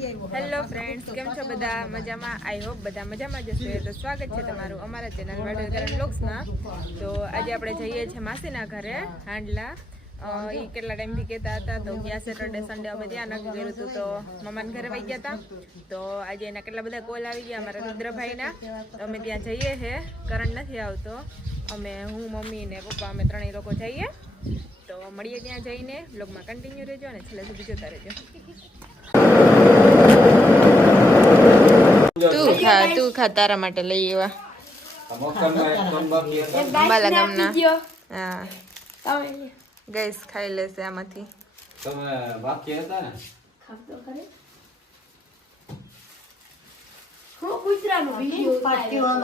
Hello friends કેમ છો બધા? મજામાં? આઈ હોપ બધા મજામાં જ હશે. તો સ્વાગત છે તમારું અમારા ચેનલ વાડલકરણ બ્લોગ્સમાં તો આજે આપણે જઈએ છીએ માસીના ઘરે, હાંડલા. એ કેટલા ટાઈમથી કહેતા હતા? તો ગયા સેટરડે સન્ડે અમે ત્યાં નક્કી કર્યું હતું. તો મમ્માના ઘરે વહી ગયા હતા તો આજે એના કેટલા બધા કોલ આવી ગયા અમારા રુદ્રભાઈના. તો અમે ત્યાં જઈએ છે કરંટ નથી આવતો. અમે, હું, મમ્મી ને પપ્પા, અમે ત્રણેય લોકો જઈએ. તો મળીએ ત્યાં જઈને. બ્લોગમાં કન્ટિન્યુ રહેજો અને છેલ્લે સુધી જોતા રહેજો. તું ખા તું ખા તારા માટે લઈ એવા અંબાલા ગામના. હા. ગઈસ ખાઈ લેશે આમાંથી. તમે વાક્ય હતા ને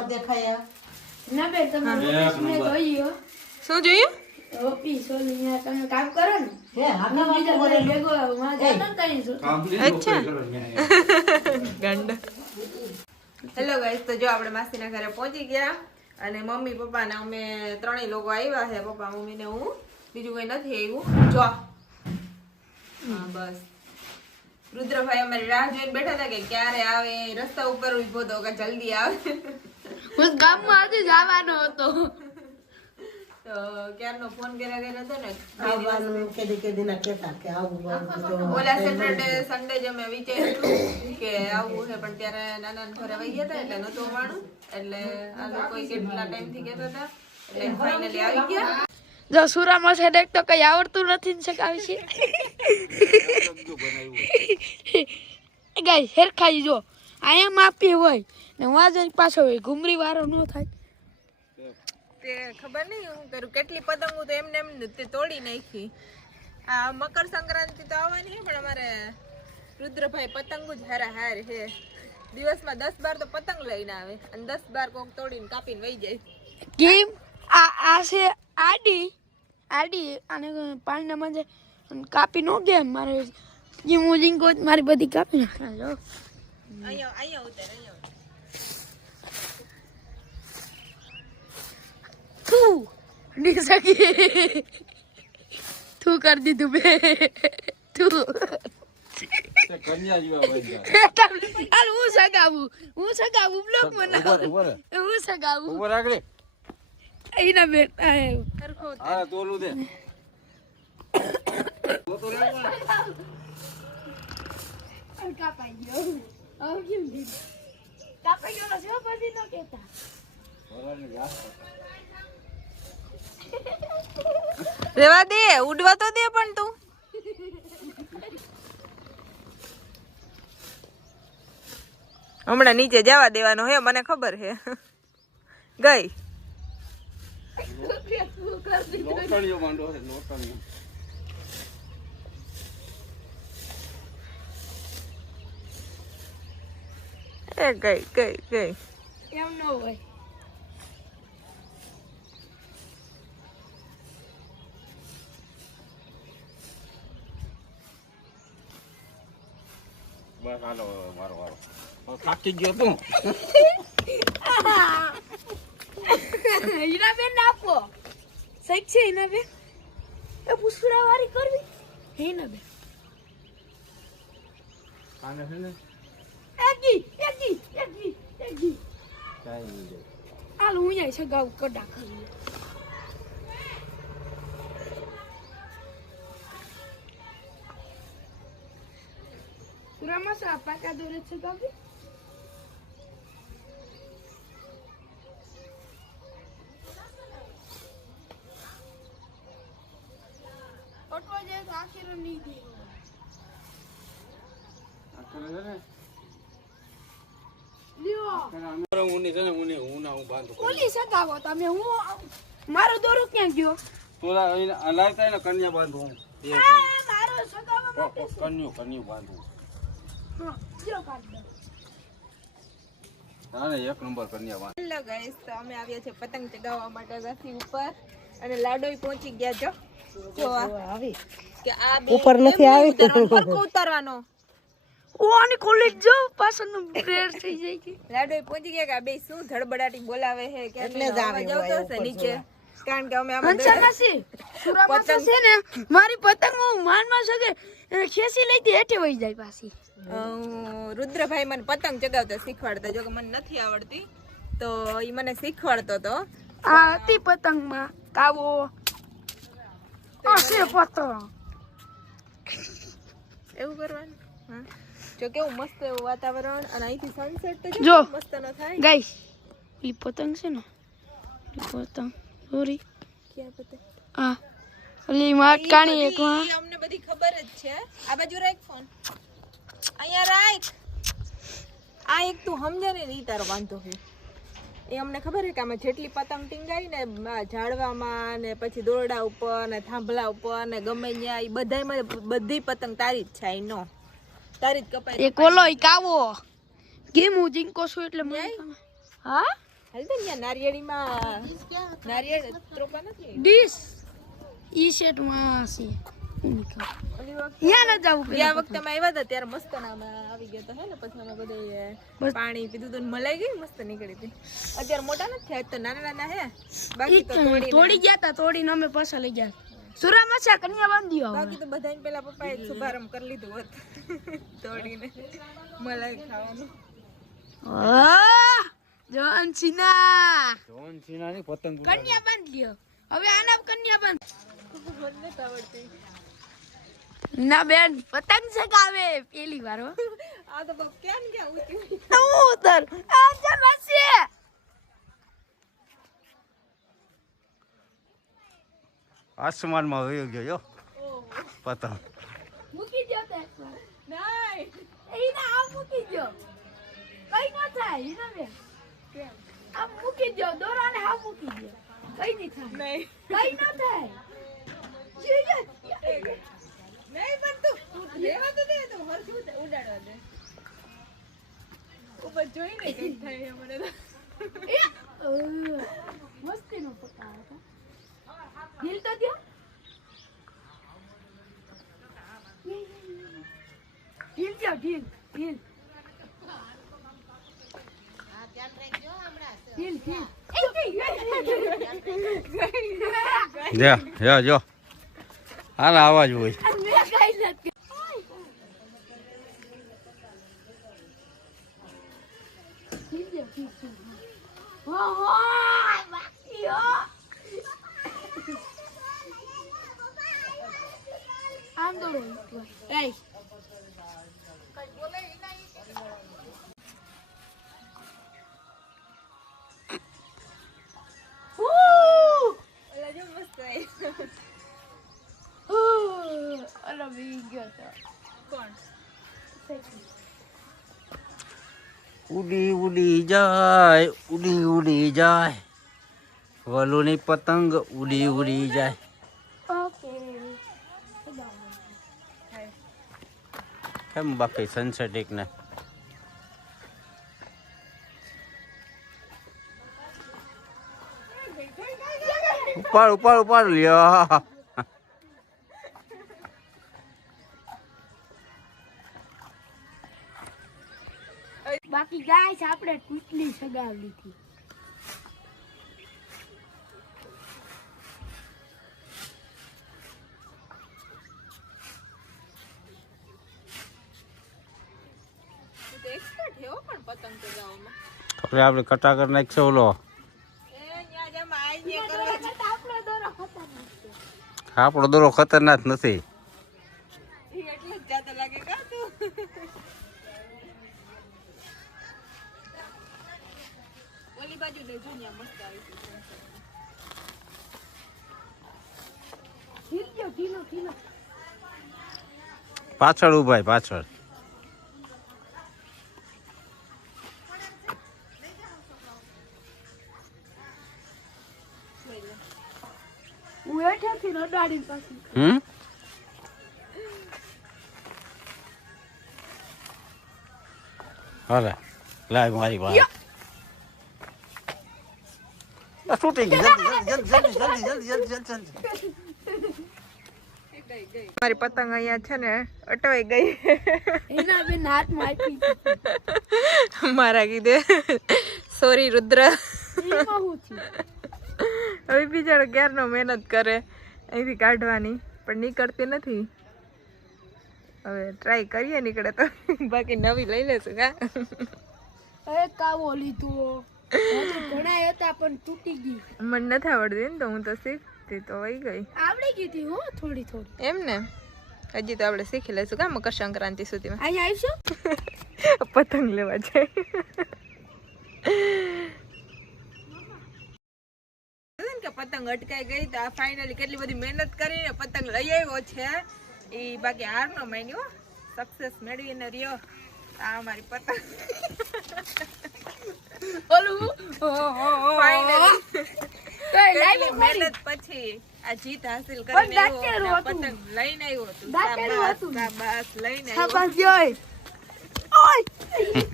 દેખાયા શું જોયું હે અચ્છા. ગંડ. હેલો ગાઈસ તો જો આપણે માસીના ઘરે પહોંચી ગયા અને મમ્મી, પપ્પાને અમે ત્રણેય લોકો આવ્યા છે. પપ્પા, મમ્મીને હું, બીજું કંઈ નથી આવ્યું. જો. હા, બસ. રુદ્રભાઈ અમારી રાહ જોઈને બેઠા હતા કે ક્યારે આવે, રસ્તા ઉપર ઊભો તો કે જલ્દી આવે. હું ગામમાં આજે જવાનો હતો. તો ક્યારનો ફોન કર્યા કર્યો હતો ને આવવાનું કેદી કેદી ના કહેતા કે આવું આવું તો ઓલા સેટરડે સન્ડે જ અમે વિચાર્યું કે આવવું છે પણ ત્યારે નાના ઘરે વહી ગયા હતા એટલે નતું આવવાનું. એટલે આ લોકો કેટલા ટાઈમથી કહેતા હતા એટલે ફાઇનલી આવી ગયા. જો સુરામાં છે દેખ તો કઈ આવડતું નથી ને શકાવી છે. ગાય હેર ખાઈ જો. અહીંયા માપી હોય ને વાજન પાછો હોય. ઘુમરી વારો ન થાય. તે ખબર નહીં હું કરું. કેટલી પતંગો તો એમને એમ તે તોડી નાખી. આ મકર સંક્રાંતિ તો આવવાની છે પણ અમારે રુદ્રભાઈ પતંગો જ હારા હાર છે દિવસમાં દસ બાર તો પતંગ લઈને આવે અને દસ બાર કોક તોડીને કાપીને વહી જાય. કેમ? આ આ છે આડી. આડી અને પાણીના મંજે કાપી નો દે મારે. હું લીંગો મારી બધી કાપી નાખે? જો અહીંયા અહીંયા ઉતર અહીંયા ઉતર. તું. નહીં સકી તું કરી દીધું બે. હાલ હું સગાવું? હું સગાવું? બ્લોગ બનાવું? હું સગાવું? ઊભો રાખડે. એના બેન સરખો તોલું દે. તો તો લેવું ને. કાપાઈ ગયો. હવે કેમ કાપાઈ ગયો પછી ન ઘાસ રેવા દે ઉડવા તો દે પણ તું. હમણાં નીચે જવા દેવાનો હે મને ખબર હે. ગઈ. એ ગઈ ગઈ ગઈ. એમ ન હોય. બસ હાલો વારો વારો. થાકી ગયો તું. હીના બેન આપો. સૈક છે હીના બેન એ પુષ્પડા વારી કરવી. હીના બેન આને છે ને? એકી એકી એકી એકી. કાઈ નહીં. હાલ હું જાય છે ગાવ કડા ખાલી સુરામાં સા પાકા દોરે છે ગાવી ઓટવા જાય તો આખીરો નહીં દે આ કરે છે ને લ્યો કરે અમે ઊની છે ને ઊની ઊના હું બાંધું ઓલી સગાવો તમે હું મારો દોરો ક્યાં ગયો કન્યા બાંધવું કન્યું કન્યું બાંધું હા લ્યો કાઢ દો હા ને એક નંબર કન્યા બાંધ હેલો ગાઈસ તો અમે આવ્યા છે પતંગ ચગાવવા માટે રસી ઉપર. અને લાડોય પહોંચી ગયા જો જો આવી. કે આ બે ઉપર નથી આવી. ફરકો ઉતારવાનો. ઓ કોલેજ જો પાછળનું પ્રેયર થઈ જાય લાડોય પહોંચી ગયા કે આ બે શું ધડબડાટી બોલાવે છે કે એટલે જ આવી ઉપર નીચે. કારણ કે અમે પતંગ છે ને મારી પતંગ હું માનમાં શકે ખેસી લઈ હેઠે વહી જાય પાછી. રુદ્રભાઈ મને પતંગ ચગાવતા શીખવાડતા. જો કે મને નથી આવડતી તો એ મને શીખવાડતો તો. આ હતી પતંગમાં કાવો. આ છે પતંગ. એવું કરવાનું? હા. જો કેવું મસ્ત એવું વાતાવરણ અને અહીંથી સનસેટ તો જો. મસ્ત ન થાય. ગાઈસ ઈ પતંગ છે ને પતંગ ઓરી ક્યાં પતંગ? આ ઓલી માટકાણી એક માં અમને બધી ખબર જ છે. આ બાજુ રાખ ફોન. અહીંયા રાખ. આ એક તું સમજે ને ઈ તારો વાંધો છે. એ અમને ખબર છે કે આમાં જેટલી પતંગ ટીંગાઈ ને ઝાડવામાં ને પછી દોરડા ઉપર ને થાંભલા ઉપર ને ગમે ત્યાં એ બધાયમાં બધી પતંગ તારી જ છે આઈ નો. તારી જ કપાઈ એ કોલો એ કાવો કેમ હું જીંકો છું એટલે મને. હા? હાલ તો ત્યાં નારિયેળીમાં નારિયેળ ત્રોપા નથી? ડીશ. ઈ સેટમાં છે. ન જાવું ગયા વખતે અમે આવ્યા હતા ત્યારે મસ્ત નામાં આવી ગયા હતા હે ને? પછી અમે બધે પાણી પીધું હતું મલાઈ ગઈ મસ્ત નીકળી હતી. અત્યારે મોટા નથી થયા તો નાના નાના હે. બાકી તો તોડી તોડી ગયા તા તોડીને અમે પાછા લઈ ગયા. સુરા મસા કન્યા બાંધી આવો બાકી તો બધાને પેલા પપ્પાએ શુભારંભ કરી લીધું હોત. તોડીને. મલાઈ ખાવાનું. જોન સિના જોન સિનાની પતંગ કન્યા બાંધ લ્યો. હવે આના કન્યા બાંધ. મને નથી આવડતી. ના બેન પતંગ ચગાવે પેલી વાર હો. આ તો બક કેમ કે ઊંચી. હું ઉતર? આ જા આસમાનમાં વયો ગયો યો પતંગ. મૂકી દો તે નહીં. એને આ મૂકી દો કઈ ન થાય એના બેન. આ મૂકી દો દોરાને આ મૂકી દો કઈ નહીં થાય. નહીં. કઈ ન થાય. જોઈએ. નહીં પણ તું તું રહેવા તો દે તું હરખું ઉડા- ઉડાડવા દે ઉપર જોઈને કઈ થાય મને તો એ, અ, મસ્તીનો પકાવ હતો. તો. ઢીલ ઢીલ, ઢીલ. ઢીલ દ્યો, ઉડી ઉડી જાય ઉડી ઉડી જાય. વલુની પતંગ ઉડી ઉડી જાય. કેમ બાકી સનસેટ એક ને? ઉપાડ ઉપાડ ઉપાડ. લ્યો. આપણે ટૂટલી સગાવલી હતી. તું તો expert છે હો પણ પતંગ ચગાવવામાં. હવે આપણે કટા કરી નાખશે ઓલો. આપણો આપણો દોરો ખતરનાક નથી. બાજુ લેજો ન્યા મસ્ત આવી છે. ઢીલો ઢીલો પાછળ ઉભાય પાછળ. હું હેઠેથી રડાડી પાછી. હમ? હાલે. લાય મારી વાત. તૂટી ગઈ જલ્દી જલ્દી જલ્દી જલ્દી જલ્દી જલ્દી જલ્દી મારી પતંગ અહીંયા છે ને અટવાઈ ગઈ. એના બેન હાથમાં મારા કીધે સોરી રુદ્ર. એમાં હું થયું હવે બીજા ક્યારનો મહેનત કરે અહીંથી કાઢવાની પણ નીકળતી નથી. હવે ટ્રાય કરીએ નીકળે તો. બાકી નવી લઈ લેશું કા એ કાવો લીધો. ઘણા હતા પણ તૂટી ગઈ મને નથી આવડતી ને તો હું તો શીખતી તો વહી ગઈ. આવડી ગઈ હતી હો થોડી થોડી. એમ ને? હજી તો આપણે શીખી લઈશું. કા મકર સંક્રાંતિ સુધીમાં. અહીંયા આવીશું? પતંગ લેવા જાય. કે પતંગ અટકાઈ ગઈ તો આ ફાઇનલી કેટલી બધી મહેનત કરીને પતંગ લઈ આવ્યો છે. એ બાકી હાર નો માન્યો. સક્સેસ મેળવીને રહ્યો. આ અમારી પતંગ. ઓલું ફાઇનલી કઈ કેટલી મહેનત પછી આ જીત હાસિલ કરીને આવ્યો. પતંગ લઈને આવ્યો તું શાબાશ, શાબાશ, લઈને આવ્યો. શાબાશ જોઈ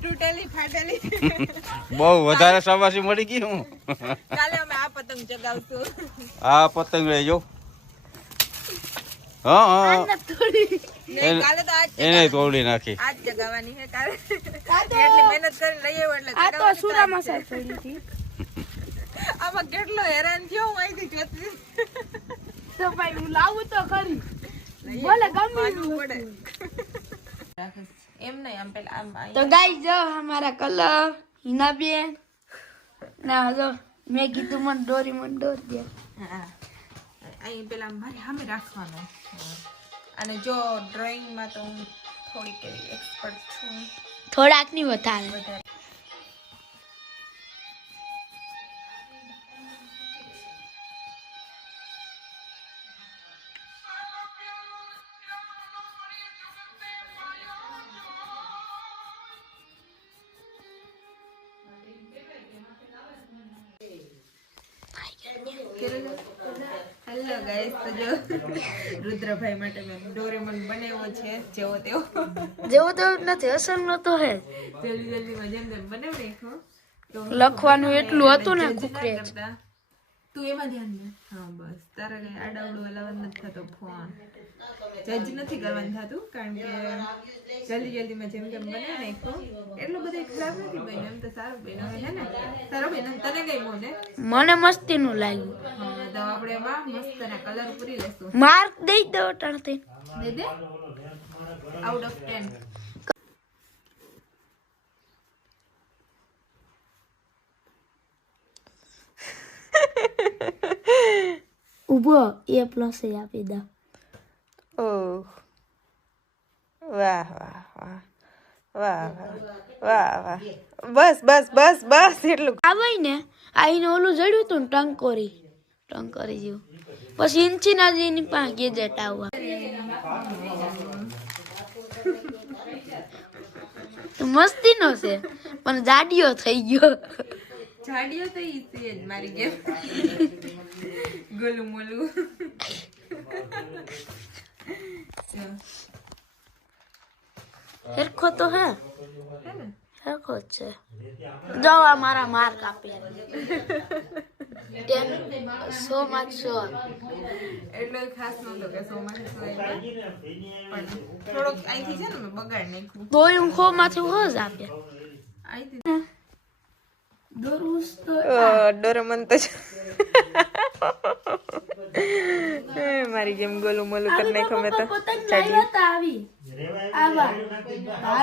તૂટેલી ફાટેલી. બહુ વધારે શાબાશી મળી ગઈ હું. કાલે અમે આ પતંગ ચગાવશું. આ પતંગ લેજો હા હા. થોડી ને કાલે તો આજ એને તોડી નાખી. આજ જગાવવાની છે કાલે એટલી મહેનત કરીને લઈ આવ્યો એટલે આ તો સુરા મસાલ પડી હતી. આમાં કેટલો હેરાન થયો હું અહીંથી જોતી. તો ભાઈ હું લાવું તો ખરી. બોલે ગમે પડે. એમ નહીં આમ પેલા આમ તો ગાઈ જો અમારા કલર હિનાબેન ના જો મેં કીધું મને દોરી મને દોર દે. હા. અહીં પેલા મારે સામે રાખવાનો. અને જો ડ્રોઈંગમાં તો હું થોડીક એક્સપર્ટ છું. થોડાકની વધારે. વધારે. હેલો ગાઈસ તો જો રુદ્રભાઈ માટે મેં ડોરેમોન બનાવ્યો છે જેવો તેવો. જેવો તો નથી અસર નો તો હે. જલ્દી જલ્દીમાં જેમ તેમ બનાવી નાખ્યો. લખવાનું એટલું હતું ને કુકરે. તું એમાં ધ્યાન દે. હા બસ. તારે કઈ આડાવડો અલાવડ નથી થતો ફોન. જજ નથી કરવાનું થતું કારણ કે જલ્દી જલ્દીમાં જેમ કેમ બને ને એક એટલું બધું ખરાબ નથી બન્યું એમ તો સારું બન્યું છે ને? સારો બન્યું. તને કઈ મોને? મને મસ્તીનું લાગ્યું. તો આપણે એમાં મસ્ત ના કલર પૂરી લેશું માર્ક દઈ દો ટાણતે દે દે? આઉટ ઓફ 10 ઊભો એ પ્લસ એ આપી દો ઓહ વાહ વાહ વાહ વાહ વાહ વાહ બસ બસ બસ બસ એટલું આ ને આઈને ઓલું જડ્યું હતું ને ટંકોરી ટંકોરી જેવું પછી ઇન્ચિનાજીની પાસે ગેજેટ આવવા મસ્તીનો છે પણ જાડિયો થઈ ગયો જાડિયો તો ઈ છે જ મારી ગેમ. ગોલું મોલું. હેરખો તો હે? હે હેરખો છે. જો આ મારા માર્ક આપ્યા ટેન સો માર્ક સો એટલે ખાસ નહોતો કે સો માર્ક સો. પણ થોડોક અહીંથી છે ને બગાડ નાખ્યું. તોય હું ખો માંથી હોજ આપ્યા અહીંથી દોરું તો ડોરેમોન તો છે. મારી જેમ ગોલું મોલું કરી નાખો મેં તો.